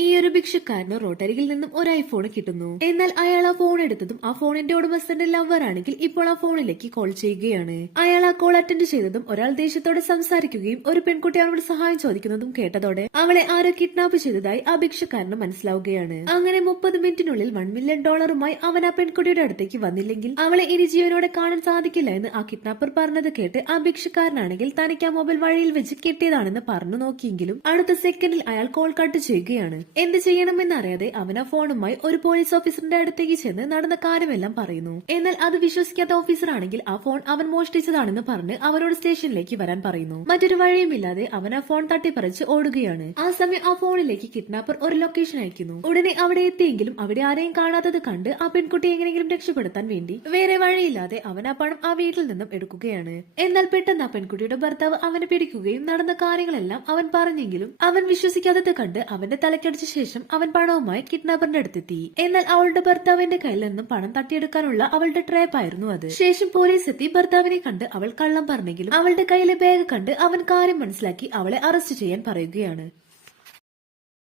ഈ ഒരു ഭിക്ഷക്കാരന് റോട്ടരിയിൽ നിന്നും ഒരു ഐഫോൺ കിട്ടുന്നു. എന്നാൽ അയാൾ ആ ഫോൺ എടുത്തതും ആ ഫോണിന്റെ ഉടമസ്ഥന്റെ ലവർ ആണെങ്കിൽ ഇപ്പോൾ ആ ഫോണിലേക്ക് കോൾ ചെയ്യുകയാണ്. അയാൾ ആ കോൾ അറ്റൻഡ് ചെയ്തതും ഒരാൾ ദേഷ്യത്തോടെ സംസാരിക്കുകയും ഒരു പെൺകുട്ടി അവളോട് സഹായം ചോദിക്കുന്നതും കേട്ടതോടെ അവളെ ആരോ കിഡ്നാപ്പ് ചെയ്തതായി ആ ഭിക്ഷക്കാരന് മനസ്സിലാവുകയാണ്. അങ്ങനെ 30 മിനിറ്റിനുള്ളിൽ $1 മില്യൺ അവൻ ആ പെൺകുട്ടിയുടെ അടുത്തേക്ക് വന്നില്ലെങ്കിൽ അവളെ ഇനി ജീവനോടെ കാണാൻ സാധിക്കില്ല എന്ന് ആ കിഡ്നാപ്പർ പറഞ്ഞത് കേട്ട് ആ ഭിക്ഷക്കാരനാണെങ്കിൽ തനിക്ക് ആ മൊബൈൽ വഴിയിൽ വെച്ച് കിട്ടിയതാണെന്ന് പറഞ്ഞു നോക്കിയെങ്കിലും അടുത്ത സെക്കൻഡിൽ അയാൾ കോൾ കട്ട് ചെയ്യുകയാണ്. എന്ത് ചെയ്യണമെന്ന് അറിയാതെ അവൻ ആ ഫോണുമായി ഒരു പോലീസ് ഓഫീസറിന്റെ അടുത്തേക്ക് ചെന്ന് നടന്ന കാര്യമെല്ലാം പറയുന്നു. എന്നാൽ അത് വിശ്വസിക്കാത്ത ഓഫീസർ ആണെങ്കിൽ ആ ഫോൺ അവൻ മോഷ്ടിച്ചതാണെന്ന് പറഞ്ഞ് അവനോട് സ്റ്റേഷനിലേക്ക് വരാൻ പറയുന്നു. മറ്റൊരു വഴിയുമില്ലാതെ അവൻ ആ ഫോൺ തട്ടിപ്പറിച്ച് ഓടുകയാണ്. ആ സമയം ആ ഫോണിലേക്ക് കിഡ്നാപ്പർ ഒരു ലൊക്കേഷൻ അയക്കുന്നു. ഉടനെ അവിടെ എത്തിയെങ്കിലും അവിടെ ആരെയും കാണാത്തത് കണ്ട് ആ പെൺകുട്ടിയെ എങ്ങനെയെങ്കിലും രക്ഷപ്പെടുത്താൻ വേണ്ടി വേറെ വഴിയില്ലാതെ അവൻ ആ പണം ആ വീട്ടിൽ നിന്നും എടുക്കുകയാണ്. എന്നാൽ പെട്ടെന്ന് ആ പെൺകുട്ടിയുടെ ഭർത്താവ് അവനെ പിടിക്കുകയും നടന്ന കാര്യങ്ങളെല്ലാം അവൻ പറഞ്ഞെങ്കിലും അവൻ വിശ്വസിക്കാത്തത് കണ്ട് അവന്റെ തലക്കടിച്ച ശേഷം അവൻ പണവുമായി കിഡ്നാപ്പറിന്റെ അടുത്തെത്തി. എന്നാൽ അവളുടെ ഭർത്താവിന്റെ കയ്യിൽ നിന്നും പണം തട്ടിയെടുക്കാനുള്ള അവളുടെ ട്രാപ്പ് ആയിരുന്നു അത്. ശേഷം പോലീസ് എത്തി ഭർത്താവിനെ കണ്ട് അവൾ കള്ളം പറഞ്ഞെങ്കിലും അവളുടെ കയ്യിലെ ബാഗ് കണ്ട് അവൻ കാര്യം മനസ്സിലാക്കി അവളെ അറസ്റ്റ് ചെയ്യാൻ പറയുകയാണ്.